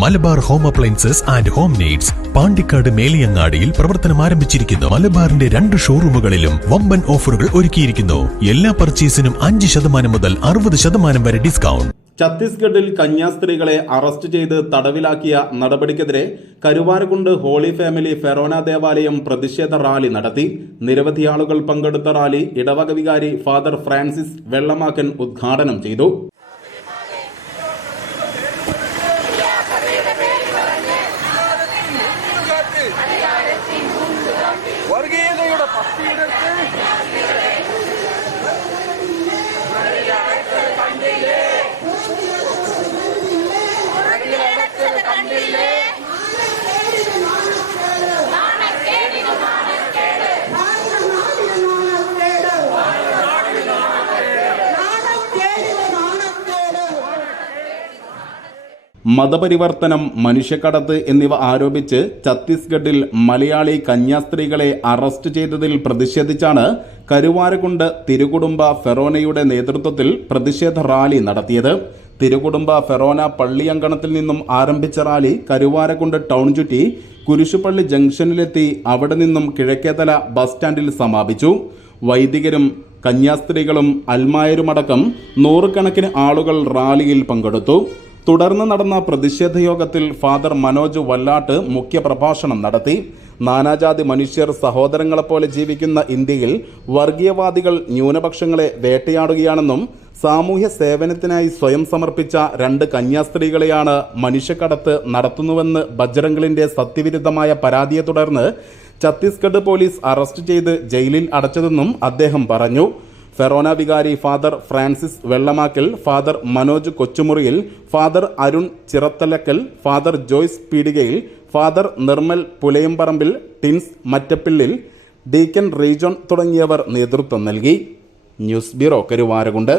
Malabar home appliances and home needs Pandikkad മേലിയങ്ങാടിയിൽ പ്രവർത്തനം ആരംഭിച്ചിരിക്കുന്നു. മലബാറിന്റെ 2 ഷോറൂമുകളിലും വമ്പൻ ഓഫറുകൾ ഒരുക്കിയിരിക്കുന്നു. എല്ലാ പർച്ചേസിനും 5% മുതൽ 60% വരെ ഡിസ്കൗണ്ട്. ഛത്തീസ്ഗഡിൽ കന്യാസ്ത്രീകളെ അറസ്റ്റ് ചെയ്ത് തടവിലാക്കിയ നടപടിക്കെതിരെ കരുവാരക്കുണ്ട് ഹോളി ഫാമിലി ഫെറോന ദേവാലയം പ്രതിഷേധ റാലി നടത്തി. നിരവധി ആളുകൾ പങ്കെടുത്ത റാലി ഇടവക വികാരി ഫാദർ ഫ്രാൻസിസ് വെള്ളമാക്കൻ ഉദ്ഘാടനം ചെയ്തു. മതപരിവർത്തനം, മനുഷ്യക്കടത്ത് എന്നിവ ആരോപിച്ച് ഛത്തീസ്ഗഡിൽ മലയാളി കന്യാസ്ത്രീകളെ അറസ്റ്റ് ചെയ്തതിൽ പ്രതിഷേധിച്ചാണ് കരുവാരക്കുണ്ട് തിരുകുടുംബ ഫെറോനയുടെ നേതൃത്വത്തിൽ പ്രതിഷേധ റാലി നടത്തിയത്. തിരുകുടുംബ ഫെറോന പള്ളിയങ്കണത്തിൽ നിന്നും ആരംഭിച്ച റാലി കരുവാരക്കുണ്ട് ടൗൺ ചുറ്റി കുരിശുപള്ളി ജംഗ്ഷനിലെത്തി അവിടെ നിന്നും കിഴക്കേതല ബസ് സ്റ്റാൻഡിൽ സമാപിച്ചു. വൈദികരും കന്യാസ്ത്രീകളും അൽമായരുമടക്കം 100 കണക്കിന് ആളുകൾ റാലിയിൽ പങ്കെടുത്തു. തുടർന്ന് നടന്ന പ്രതിഷേധ യോഗത്തിൽ ഫാദർ മനോജ് വല്ലാട്ട് മുഖ്യപ്രഭാഷണം നടത്തി. നാനാജാതി മനുഷ്യർ സഹോദരങ്ങളെപ്പോലെ ജീവിക്കുന്ന ഇന്ത്യയിൽ വർഗീയവാദികൾ ന്യൂനപക്ഷങ്ങളെ വേട്ടയാടുകയാണെന്നും സാമൂഹ്യ സേവനത്തിനായി സ്വയം സമർപ്പിച്ച 2 കന്യാസ്ത്രീകളെയാണ് മനുഷ്യക്കടത്ത് നടത്തുന്നുവെന്ന് ബജ്രംഗളിന്റെ സത്യവിരുദ്ധമായ പരാതിയെ തുടർന്ന് ഛത്തീസ്ഗഡ് പോലീസ് അറസ്റ്റ് ചെയ്ത് ജയിലിൽ അടച്ചതെന്നും അദ്ദേഹം പറഞ്ഞു. ഫെറോന വികാരി father Francis Vellamakkal, father Manoj Kochumuriyil, father Arun Chirathalakkal, father Joyce Peedikayil, father Nirmal Pulayamparambil, Tins Mattappillil, deacon Rejohn തുടങ്ങിയവർ നേതൃത്വം നൽകി. News bureau, Karuvarakundu.